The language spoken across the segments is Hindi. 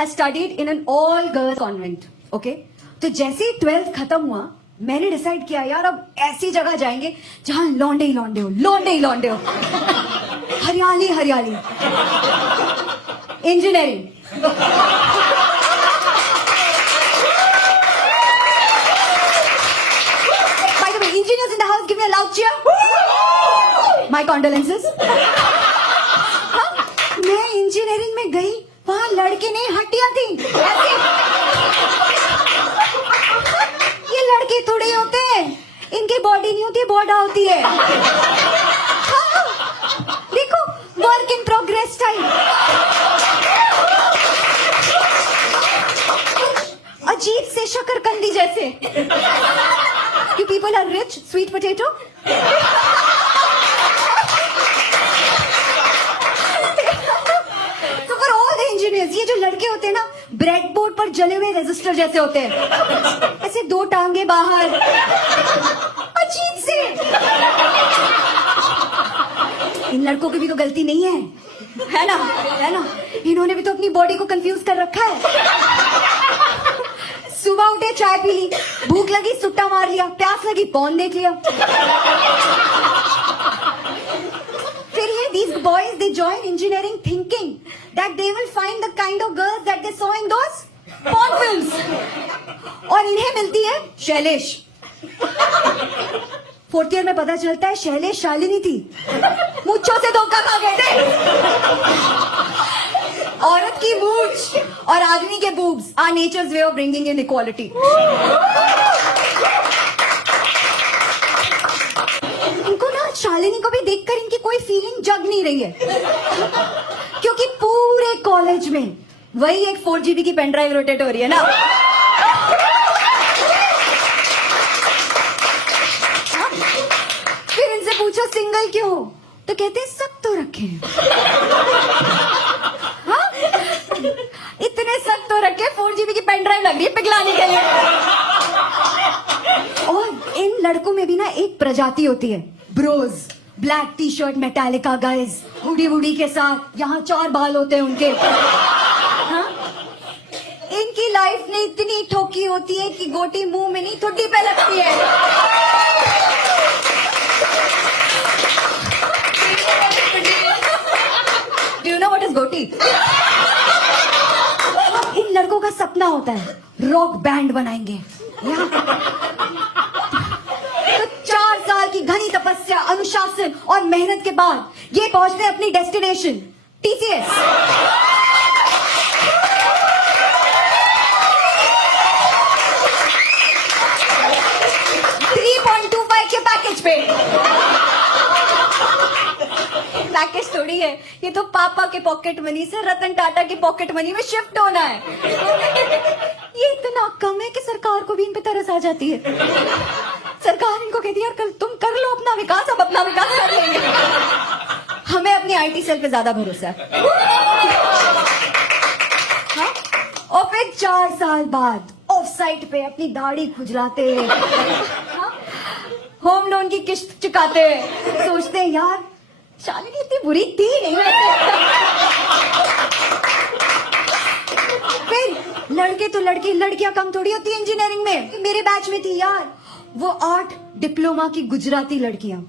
has studied in an all girls convent. Okay? तो जैसे ही 12th खत्म हुआ, मैंने डिसाइड किया यार अब ऐसी जगह जाएंगे जहां लौंडे ही लौंडे हो, लौंडे ही लौंडे हो, हरियाली हरियाली। Engineering. By the way, engineers in the house, give me a loud cheer. My condolences. हाँ, मैं इंजीनियरिंग में गई, वहां लड़के नहीं हड्डियां थी। ऐसे ये लड़के थोड़े होते हैं, इनकी बॉडी नहीं होती, बॉडा होती है। हाँ, देखो वर्क इन प्रोग्रेस टाइम। अजीब से शकरकंदी जैसे। You people are rich, sweet potato. So for all the engineers, ये जो लड़के होते हैं ना, ब्रेड बोर्ड पर जले हुए रेजिस्टर जैसे होते हैं, ऐसे दो टांगे बाहर, अजीब से। इन लड़कों की भी तो गलती नहीं है ना? है ना? इन्होंने भी तो अपनी बॉडी को कंफ्यूज कर रखा है। सुबह उठे, चाय पी ली, भूख लगी सुट्टा मार लिया, प्यास लगी पॉर्न देख लिया। फिर ये these boys they join engineering thinking that they will find the kind of girls that they saw in those porn films, और इन्हें मिलती है शैलेश। 4th ईयर में पता चलता है शैलेश शालिनी थी, मुझको से धोखा खा गए थे। औरत की मूंछ और आदमी के boobs are nature's way of bringing in equality. इनको ना शालिनी को भी देखकर इनकी कोई फीलिंग जग नहीं रही है, क्योंकि पूरे कॉलेज में वही एक 4 GB की पेन ड्राइव रोटेट हो रही है ना। फिर इनसे पूछो सिंगल क्यों, तो कहते हैं सब तो रखे हैं। इतने सख्त तो रखे 4 GB की पेन ड्राइव लग रही है पिघलाने के लिए। और इन लड़कों में भी ना एक प्रजाति होती है, bros, black T shirt Metallica guys, hoodie woody के साथ, यहाँ 4 बाल होते हैं उनके। हाँ? इनकी लाइफ ने इतनी ठोकी होती है कि गोटी मुंह में नहीं ठुड्डी पे लगती है। Do you know what is गोटी? इन लड़कों का सपना होता है रॉक बैंड बनाएंगे। तो 4 साल की घनी तपस्या, अनुशासन और मेहनत के बाद ये पहुंचते हैं अपनी डेस्टिनेशन TCS। 3.25 के पैकेज पे। पैकेज थोड़ी है ये, तो पापा के पॉकेट मनी से रतन टाटा के पॉकेट मनी में शिफ्ट होना है। ये इतना कम है कि सरकार को भी इन पे तरस आ जाती है। सरकार इनको कहती है यार तुम कर लो अपना विकास, अब अपना विकास कर लेंगे। हमें अपनी IT सेल पे ज्यादा भरोसा है। हाँ? और फिर 4 साल बाद ऑफ साइट पे अपनी दाढ़ी खुजलाते, हाँ? होम लोन की किस्त चुकाते, सोचते हैं यार शालिनी इतनी बुरी थी नहीं वैसे। फिर लड़के तो लड़के, लड़कियां कम थोड़ी होती है इंजीनियरिंग में। मेरे बैच में थी यार वो 8 डिप्लोमा की गुजराती लड़कियां,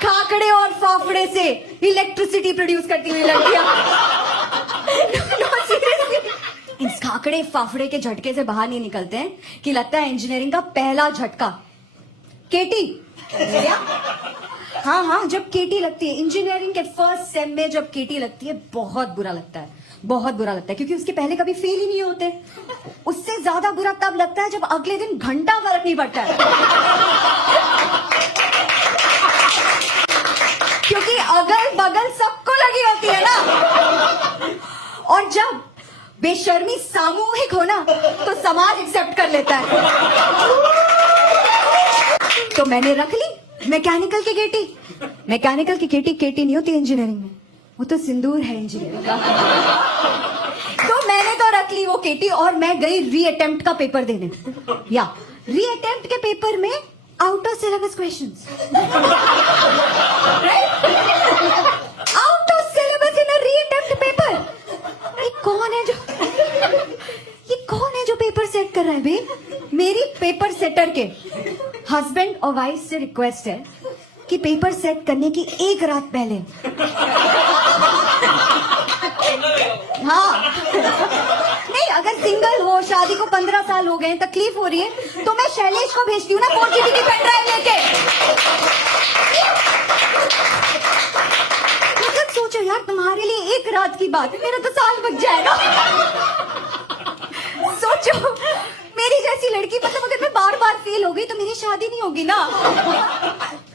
खाकड़े और फाफड़े से इलेक्ट्रिसिटी प्रोड्यूस करती हुई लड़कियां। इस खाकड़े फाफड़े के झटके से बाहर नहीं निकलते हैं कि लगता है इंजीनियरिंग का पहला झटका केटी। हाँ, जब केटी लगती है इंजीनियरिंग के फर्स्ट सेम में, जब केटी लगती है बहुत बुरा लगता है, बहुत बुरा लगता है, क्योंकि उसके पहले कभी फेल ही नहीं होते। उससे ज्यादा बुरा तब लगता है जब अगले दिन घंटा फर्क नहीं पड़ता है, क्योंकि अगल बगल सबको लगी होती है ना। और जब बेशर्मी सामूहिक हो ना, तो समाज एक्सेप्ट कर लेता है। तो मैंने रख ली मैकेनिकल की केटी। मैकेनिकल की केटी नहीं होती इंजीनियरिंग में, वो तो सिंदूर है इंजीनियरिंग का। तो मैंने तो रख ली वो केटी और मैं गई री अटेम्प्ट का पेपर देने। या री अटेम्प्ट के पेपर में out of syllabus questions, out of syllabus in a reattempt paper. कौन है जो ये कौन है जो पेपर सेट कर रहा है बे? मेरी पेपर सेटर के हस्बैंड और वाइफ से रिक्वेस्ट है कि पेपर सेट करने की एक रात पहले, हाँ नहीं, अगर सिंगल हो, शादी को 15 साल हो गए, तकलीफ हो रही है, तो मैं शैलेश को भेजती हूँ ना 4 GB की पेन ड्राइव लेके। मतलब सोचो यार, तुम्हारे लिए एक रात की बात है, मेरा तो साल बच जाएगा। सोचो मेरी जैसी लड़की, मतलब अगर मैं बार बार फेल हो गई तो मेरी शादी नहीं होगी ना।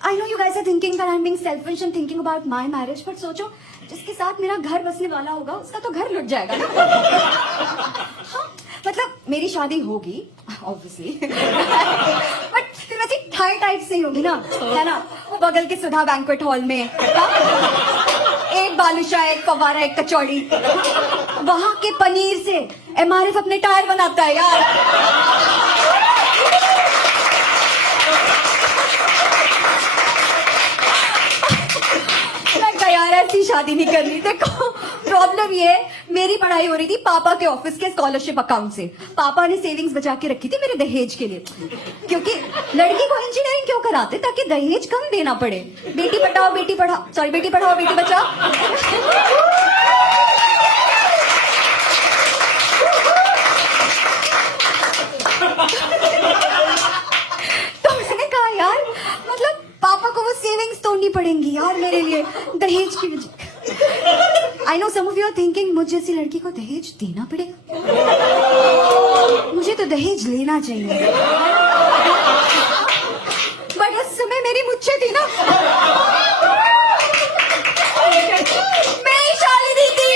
I know you guys are thinking that I am being selfish and thinking about my marriage, but सोचो जिसके साथ मेरा घर बसने वाला होगा उसका तो घर लुट जाएगा ना। हाँ, मतलब मेरी शादी होगी ऑब्वियसली, बट फिर वैसे थाई टाइप से ही होगी ना, है ना, बगल के सुधा बैंक्वेट हॉल में, एक बालूशाह, एक फवारा, एक कचौड़ी, वहां के पनीर से एमआरएफ अपने टायर बनाता है यार। यार ऐसी शादी नहीं करनी। देखो प्रॉब्लम ये है, मेरी पढ़ाई हो रही थी पापा के ऑफिस के स्कॉलरशिप अकाउंट से। पापा ने सेविंग्स बचा के रखी थी मेरे दहेज के लिए, क्योंकि लड़की को इंजीनियरिंग क्यों कराते, ताकि दहेज कम देना पड़े। बेटी बचाओ बेटी पढ़ाओ, सॉरी बेटी पढ़ाओ बेटी बचाओ। तो मैंने कहा यार, मतलब पापा को वो सेविंग्स तोड़नी पड़ेंगी यार मेरे लिए दहेज की वजह। I know some of you are thinking, मुझे जैसी लड़की को दहेज देना पड़ेगा? मुझे तो दहेज लेना चाहिए, बट उस समय मेरी मुच्छे थी ना, मैं ही शादी दी थी।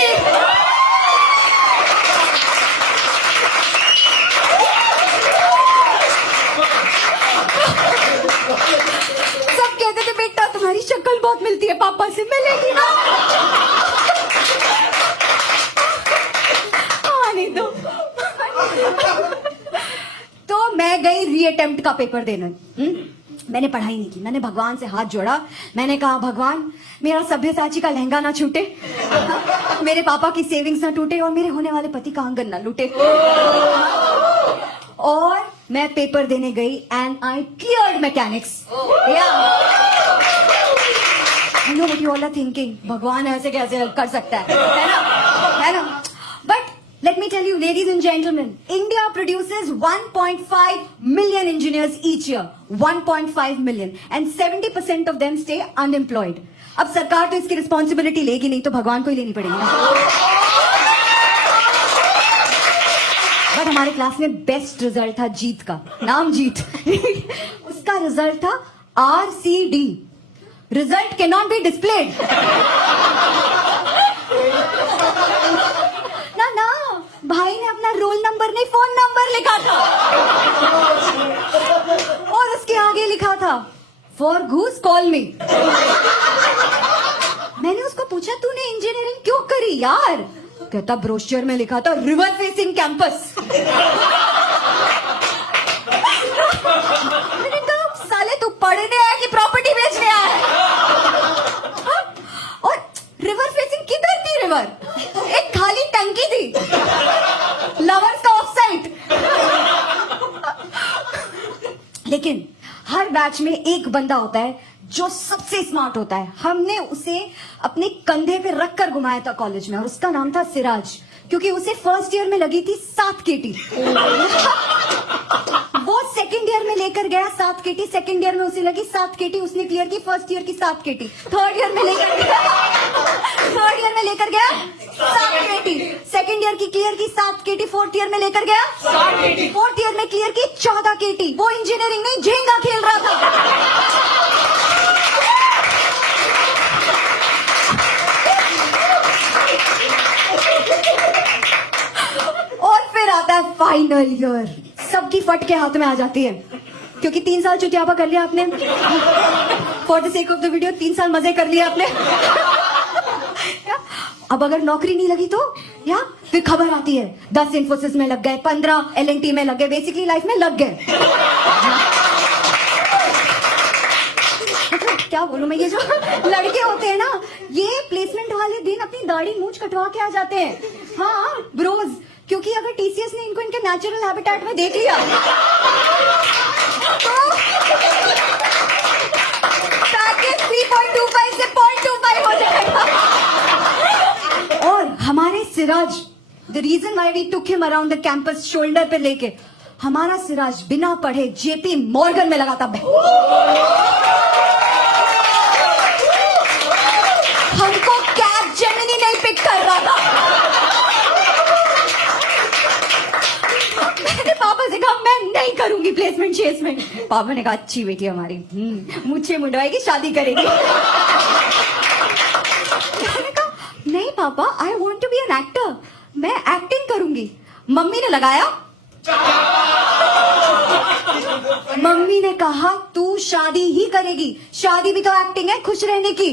सब कहते थे बेटा तुम्हारी शक्ल बहुत मिलती है पापा से, मैं लेगी ना। नहीं तो मैं गई री अटेम्प्ट का पेपर देने। मैंने पढ़ाई नहीं की, मैंने भगवान से हाथ जोड़ा, मैंने कहा भगवान मेरा सभ्यसाची का लहंगा ना छूटे, मेरे पापा की सेविंग्स ना टूटे और मेरे होने वाले पति का आंगन ना लूटे। और मैं पेपर देने गई and I cleared mechanics. I know what you all are thinking, भगवान ऐसे कैसे कर सकता है ना? But let me tell you, ladies and gentlemen, India produces 1.5 million engineers each year, 1.5 million, and 70% of them stay unemployed. अब सरकार तो इसकी रिस्पॉन्सिबिलिटी लेगी नहीं, तो भगवान को ही लेनी पड़ेगी ना। बट हमारे क्लास में बेस्ट रिजल्ट था जीत का, नाम जीत। उसका रिजल्ट था RCD, result can not be displayed. ना भाई ने अपना रोल नंबर नहीं फोन नंबर लिखा था, और उसके आगे लिखा था फॉर घूस कॉल मी। मैंने उसको पूछा तूने इंजीनियरिंग क्यों करी यार? कहता ब्रोशर में लिखा था रिवर फेसिंग कैंपस। मैंने कहा साले तू पढ़ने आया कि प्रॉपर्टी बेचने आया है? और रिवर फेसिंग किधर थी? रिवर एक खाली टंकी थी, लवर्स का ऑफ साइट। लेकिन हर बैच में एक बंदा होता है जो सबसे स्मार्ट होता है। हमने उसे अपने कंधे पे रखकर घुमाया था कॉलेज में, और उसका नाम था सिराज, क्योंकि उसे फर्स्ट ईयर में लगी थी 7 केटी। वो सेकंड ईयर में लेकर गया 7 केटी, सेकंड ईयर में उसे लगी 7 केटी, उसने क्लियर की फर्स्ट ईयर की 7 केटी, थर्ड ईयर में लेकर गया 7 केटी, सेकंड ईयर की क्लियर की 7 केटी, फोर्थ ईयर में लेकर गया 7 केटी, फोर्थ ईयर में क्लियर की 14 केटी। वो इंजीनियरिंग नहीं झेंगा खेल रहा था। और फिर आता है फाइनल ईयर, सबकी फट के हाथ में आ जाती है, क्योंकि 3 साल चुतियापा कर लिया आपने, for the sake of the video 3 साल मजे कर लिए आपने। अब अगर नौकरी नहीं लगी तो या फिर खबर आती है 10 इन्फोसिस में लग गए, 15 LNT में लग गए, बेसिकली लाइफ में लग गए। क्या बोलूं मैं, ये जो लड़के होते हैं ना, ये प्लेसमेंट वाले दिन अपनी दाढ़ी मूंछ कटवा के आ जाते हैं। हाँ ब्रोज, क्योंकि अगर टीसीएस ने इनको इनके नेचुरल हैबिटेट में देख लिया तो पैकेज 3.25 से 0.25 हो जाएगा। और हमारे Siraj, the reason why we took him around the campus shoulder पे लेके, हमारा सिराज बिना पढ़े जेपी मॉर्गन में लगाता हमको कैब जेमिनी नहीं पिक कर रहा था। मैंने पापा से कहा मैं नहीं करूंगी प्लेसमेंट शेसमेंट। पापा ने कहा अच्छी बेटी हमारी, मुझे मुंडवाएगी, शादी करेगी। मैंने कहा नहीं papa, I want to be an actor, मैं एक्टिंग करूंगी। मम्मी ने लगाया, मम्मी ने कहा तू शादी ही करेगी, शादी भी तो एक्टिंग है खुश रहने की।